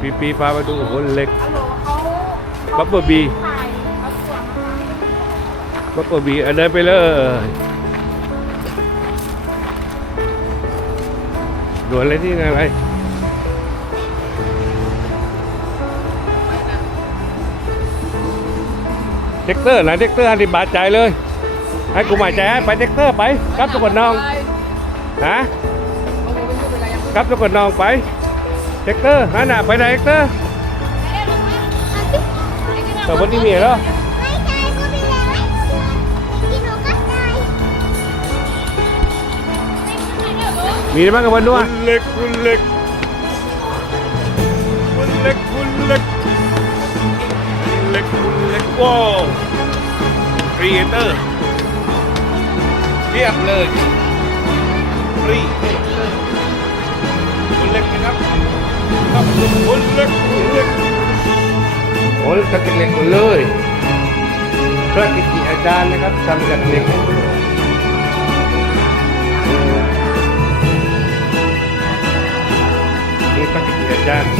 ปีปีพามาดูคนเหล็กฮัลโหลเขาบับเบิ้ลบีถ่ายเอาส่วนมาบับเบิ้ลบีอันเดินไปเลยด่วนเลยที่ไหนอะไรเด็กเตอร์ไหนเด็กเตอร์อันนี้บาดใจเลย ให้กูหมายใจให้ไปเด็กเตอร์ไป ครับทุกคนน้องฮะครับทุกคนน้องไป เด็กเตอร์ฮะน่ะไปไหนเด็กเตอร์ แต่วันนี้มีเหรอ ไม่ใช่กูไปแล้วกินหนูก็ตายมีอะไรบ้างกับวันด้วยคุณเล็กคุณเล็กคุณเล็กคุณเล็กคุณเล็กคุณเล็กว้าวครีเอเตอร์เรียบเลย โอ้กระติกเล็กเลยพระกิติอาจารย์นะครับทำจากเหล็กนี่พระกิติอาจารย์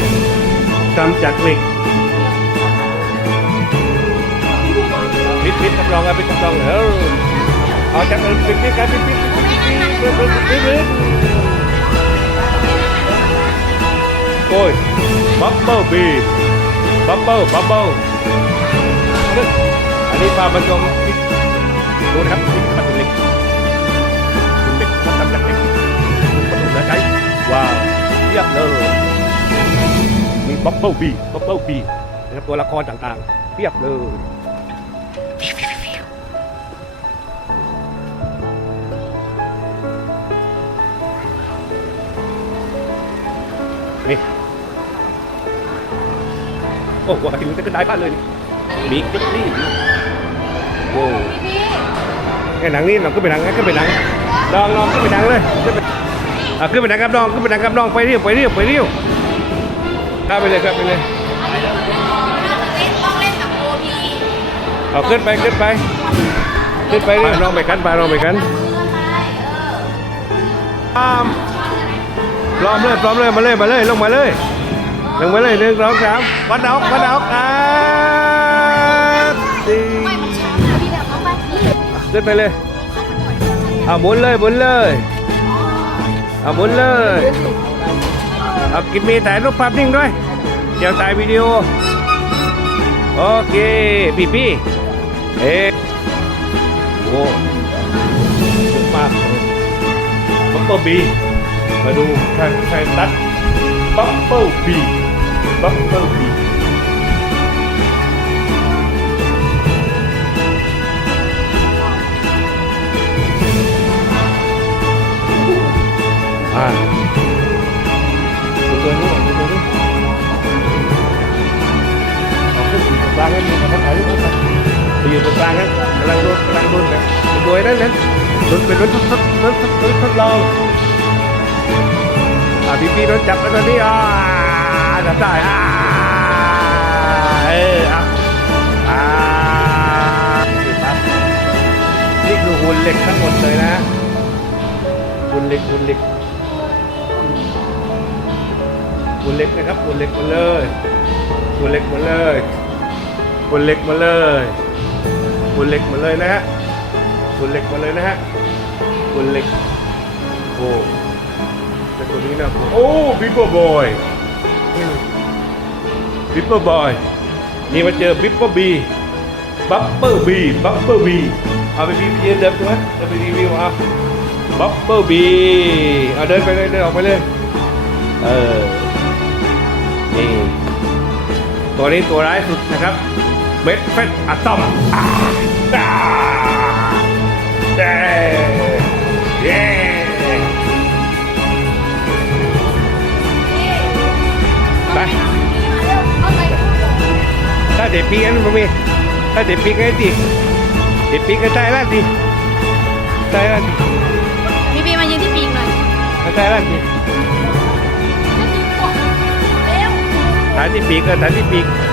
ทำจากเหล็กพิษพิษทดลองครับพิษทดลองเออเอาจากพิษพิษครับพิษพิษพิษพิษพิษพิษโอ้ย บับเบิลบีบับเบิลบับเบิลอันนี้พามาชมดูนะครับพิษปฏิเล็กเล็กมันทำจากเล็กปฏิเหล็กใช้ว้าวเยี่ยมเลยมีบับเบิลบีบับเบิลบีนะครับตัวละครต่างๆเพียบเลยนี่ โอ้โหถึงจะขึ้นได้บ้านเลยมีคลิปนี่โว้ไอ้หนังนี่เราขึ้นไปหนังขึ้นไปหนังลองลองขึ้นไปหนังเลยขึ้นไปอะขึ้นไปหนังครับน้องขึ้นไปหนังครับน้องไปเรียวไปเรียวไปเรียวข้ามไปเลยครับไปเลยต้องเล่นกับโอพีเอาขึ้นไปขึ้นไปขึ้นไปเรียวน้องไปกันไปน้องไปกันพร้อมพร้อมเลยพร้อมเลยมาเลยมาเลยลงมาเลย ลงมาเลยหนึ่งสองสามวัดดอกวัดดอกอ่าตีขึ้นไปเลยเอาหมุนเลยหมุนเลยเอาหมุนเลยเอากินมีถ่ายรูปภาพนิ่งด้วย เดี๋ยวถ่ายวิดีโอ โอเคพี่พี่เอ๊ะโอ้เยอะมากเลยบัฟเฟิลบีมาดูแข่งแข่งตัดบัฟเฟิลบีบัฟเฟิลบี Bắc Tơ Kỳ. À. Từ từ nữa, học từ nữa ba cái mình bắt thấy luôn bây giờ tôi ba cái. Đang luôn đang luôn này tôi đấy lên luôn về luôn thấp thấp thấp thấp thấp lâu. À bb nó chặt nó đi à. จับแล้วตอนนี้อ่าจับได้อ่าเอออะอ่านี่ครับนี่คือหุ่นเหล็กทั้งหมดเลยนะหุ่นเหล็กหุ่นเหล็กหุ่นเหล็กนะครับหุ่นเหล็กหมดเลยหุ่นเหล็กหมดเลยหุ่นเหล็กหมดเลยหุ่นเหล็กหมดเลยนะฮะหุ่นเหล็กหมดเลยนะฮะหุ่นเหล็กโอ้แต่ตัวนี้นะโอ้บิ๊กบอย บิ๊กบอย นี่มาเจอบิ๊กบี บัฟเฟอร์บี บัฟเฟอร์บี เอาไปรีวิวเดิมใช่ไหมเอาไปรีวิวเอาบัฟเฟอร์บี เอาเดินไปเลยเดินออกไปเลย เออ นี่ ตัวนี้ตัวร้ายสุดนะครับ เม็ดเฟสอะตอม เด็กปีกันมันมีถ้าเด็กปีกันดิเด็กปีกันตายแล้วดิตายแล้วดิพี่บีมายืนที่ปีกหน่อยตายแล้วดิเร็วฐานที่ปีกก็ฐานที่ปีกเ